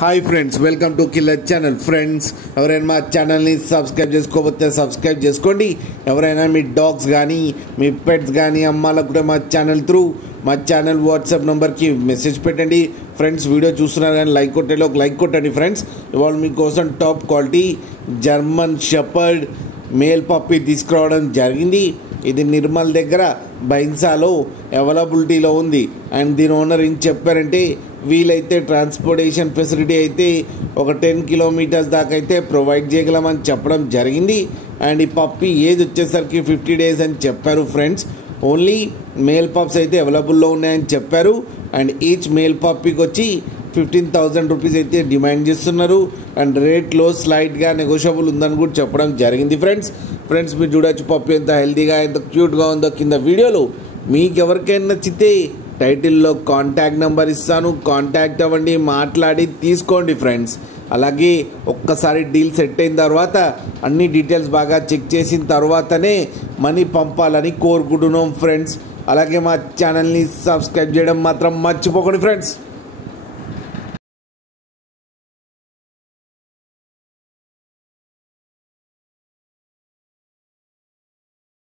Hi friends, welcome to killer channel. Friends, ఎవరైనా మా ఛానల్ని సబ్స్క్రైబ్ చేసుకోకపోతే సబ్స్క్రైబ్ చేసుకోండి. ఎవరైనా మీ డాగ్స్ కానీ మీ పెట్స్ కానీ అమ్మాలకు కూడా మా ఛానల్ వాట్సాప్ నెంబర్కి మెసేజ్ పెట్టండి. ఫ్రెండ్స్, వీడియో చూస్తున్నారు కానీ లైక్ కొట్టేలో ఒక లైక్ కొట్టండి. ఫ్రెండ్స్, ఇవాళ మీకోసం top quality German shepherd male puppy తీసుకురావడం జరిగింది. ఇది నిర్మల్ దగ్గర బైన్సాలో అవైలబిలిటీలో ఉంది. అండ్ దీని ఓనర్ ఏం చెప్పారంటే, వీలైతే ట్రాన్స్పోర్టేషన్ ఫెసిలిటీ అయితే ఒక 10 కిలోమీటర్స్ దాకా అయితే ప్రొవైడ్ చేయగలమని చెప్పడం జరిగింది. అండ్ ఈ పప్పీ ఏజ్ వచ్చేసరికి 50 డేస్ అని చెప్పారు. ఫ్రెండ్స్, ఓన్లీ మేల్ పప్స్ అయితే అవైలబుల్లో ఉన్నాయని చెప్పారు. అండ్ ఈచ్ మేల్ పప్పీకి వచ్చి 15,000 రూపీస్ అయితే డిమాండ్ చేస్తున్నారు. అండ్ రేట్లో స్లైట్గా నెగోషియబుల్ ఉందని కూడా చెప్పడం జరిగింది. ఫ్రెండ్స్ మీరు చూడొచ్చు పప్పీ ఎంత హెల్తీగా ఎంత క్యూట్గా ఉందో. కింద వీడియోలో మీకు ఎవరికైనా నచ్చితే టైటిల్లో కాంటాక్ట్ నెంబర్ ఇస్తాను, కాంటాక్ట్ అవ్వండి, మాట్లాడి తీసుకోండి. ఫ్రెండ్స్, అలాగే ఒక్కసారి డీల్ సెట్ అయిన తర్వాత అన్ని డీటెయిల్స్ బాగా చెక్ చేసిన తర్వాతనే మనీ పంపాలని కోరుకుంటున్నాం. ఫ్రెండ్స్, అలాగే మా ఛానల్ని సబ్స్క్రైబ్ చేయడం మాత్రం మర్చిపోకండి. ఫ్రెండ్స్.